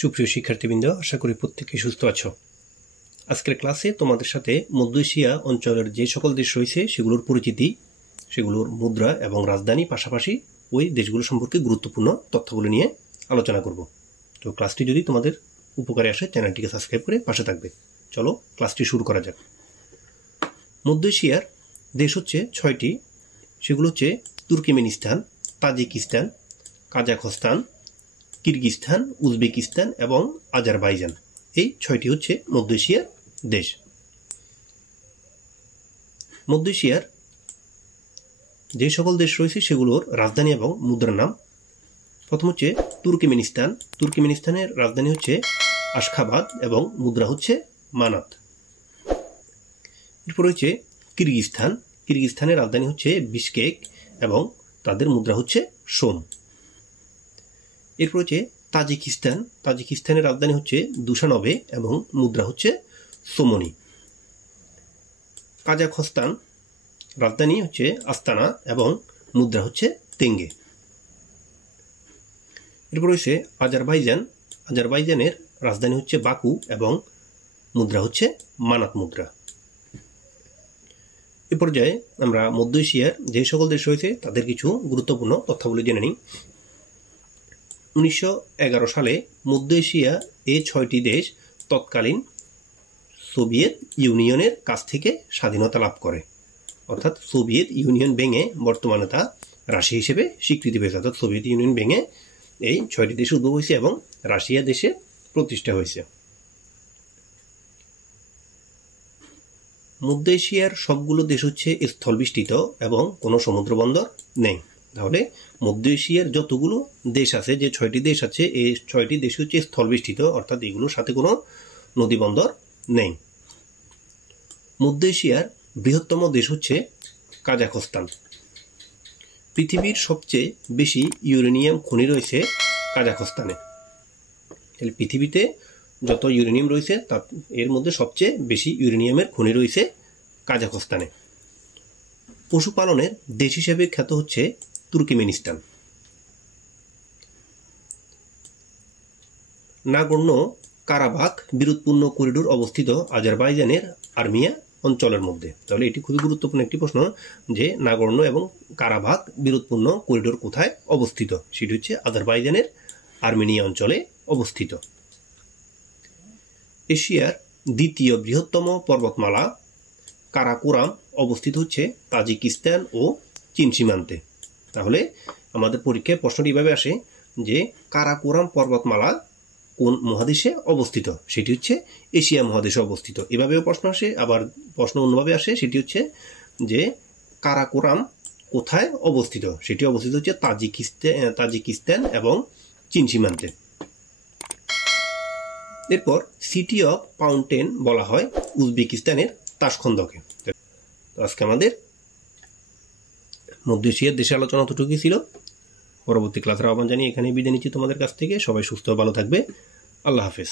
সুপ্রিয় শিক্ষার্থীবৃন্দ, আশা করি প্রত্যেকেই সুস্থ আছো। আজকের ক্লাসে তোমাদের সাথে মধ্য এশিয়া অঞ্চলের যে সকল দেশ রয়েছে সেগুলোর পরিচিতি, সেগুলোর মুদ্রা এবং রাজধানী, পাশাপাশি ওই দেশগুলো সম্পর্কে গুরুত্বপূর্ণ তথ্যগুলো নিয়ে আলোচনা করব। তো ক্লাসটি যদি তোমাদের উপকারে আসে চ্যানেলটিকে সাবস্ক্রাইব করে পাশে থাকবে। চলো ক্লাসটি শুরু করা যাক। মধ্য এশিয়ার দেশ হচ্ছে 6টি। সেগুলো হচ্ছে Turkmenistan, Tajikistan, Kazakhstan, Kyrgyzstan, Uzbekistan এবং আজারবাইজান। এই 6টি হচ্ছে মধ্য এশিয়ার দেশ। মধ্য এশিয়ার যে সকল দেশ রয়েছে সেগুলোর রাজধানী এবং মুদ্রার নাম। প্রথম হচ্ছে তুর্কমেনিস্তান। তুর্কমেনিস্তানের রাজধানী হচ্ছে আশখাবাদ এবং মুদ্রা হচ্ছে মানাত। এরপর হচ্ছে কিরগিজস্তান। কিরগিজস্তানের রাজধানী হচ্ছে বিশকেক এবং তাদের মুদ্রা হচ্ছে সোম। এরপর হচ্ছে তাজিকিস্তান। তাজিকিস্তানের রাজধানী হচ্ছে দুশানবে এবং মুদ্রা হচ্ছে সোমনি। কাজাখস্তান রাজধানী হচ্ছে আস্তানা এবং মুদ্রা হচ্ছে তেঙ্গে। এরপর হচ্ছে আজারবাইজান। আজারবাইজানের রাজধানী হচ্ছে বাকু এবং মুদ্রা হচ্ছে মানাত মুদ্রা। এ পর্যায়ে আমরা মধ্য এশিয়ার যে সকল দেশ রয়েছে তাদের কিছু গুরুত্বপূর্ণ তথ্যাবলী জেনে নিই। 1911 সালে মধ্য এশিয়া এই 6টি দেশ তৎকালীন সোভিয়েত ইউনিয়নের কাছ থেকে স্বাধীনতা লাভ করে। অর্থাৎ সোভিয়েত ইউনিয়ন ভেঙে বর্তমানে তা রাশিয়া হিসেবে স্বীকৃতি পেয়েছে। অর্থাৎ সোভিয়েত ইউনিয়ন ভেঙে এই 6টি দেশ উদ্ভব হয়েছে এবং রাশিয়া দেশে প্রতিষ্ঠা হয়েছে। মধ্য এশিয়ার সবগুলো দেশ হচ্ছে স্থলবেষ্টিত এবং কোনো সমুদ্র বন্দর নেই। তাহলে মধ্য এশিয়ার যতগুলো দেশ আছে, যে 6টি দেশ আছে, এই 6টি দেশ হচ্ছে স্থলবেষ্টিত, অর্থাৎ এগুলোর সাথে কোনো নদী বন্দর নেই। মধ্য এশিয়ার বৃহত্তম দেশ হচ্ছে কাজাখস্তান। পৃথিবীর সবচেয়ে বেশি ইউরেনিয়াম খনি রয়েছে কাজাখস্তানে। পৃথিবীতে যত ইউরেনিয়াম রয়েছে এর মধ্যে সবচেয়ে বেশি ইউরেনিয়ামের খনি রয়েছে কাজাখস্তানে। পশুপালনের দেশ হিসেবে খ্যাত হচ্ছে তুর্কমেনিস্তান। নাগর্নো কারাবাখ বিরোধপূর্ণ করিডোর অবস্থিত আজারবাইজানের আর্মিয়া অঞ্চলের মধ্যে। তাহলে এটি খুবই গুরুত্বপূর্ণ একটি প্রশ্ন যে নাগর্নো এবং কারাবাখ বিরোধপূর্ণ করিডোর কোথায় অবস্থিত, সেটি হচ্ছে আজারবাইজানের আর্মেনিয়া অঞ্চলে অবস্থিত। এশিয়ার দ্বিতীয় বৃহত্তম পর্বতমালা কারাকোরাম অবস্থিত হচ্ছে তাজিকিস্তান ও চীন সীমান্তে। তাহলে আমাদের পরীক্ষায় প্রশ্নটি এভাবে আসে যে কারাকোরাম পর্বতমালা কোন মহাদেশে অবস্থিত, সেটি হচ্ছে এশিয়া মহাদেশে অবস্থিত। এভাবেও প্রশ্ন আসে, আবার প্রশ্ন অন্যভাবে আসে, সেটি হচ্ছে যে কারাকোরাম কোথায় অবস্থিত, সেটি অবস্থিত হচ্ছে তাজিকিস্তান এবং চীন সীমান্তে। এরপর সিটি অফ মাউন্টেন বলা হয় উজবেকিস্তানের তাশখন্দকে। আজকে আমাদের মধ্য এশিয়ার দেশে আলোচনা অতটুকুই ছিল। পরবর্তী ক্লাসের আহ্বান জানিয়ে এখানে বিদায় নিচ্ছি তোমাদের কাছ থেকে। সবাই সুস্থ ভালো থাকবে। আল্লাহ হাফেজ।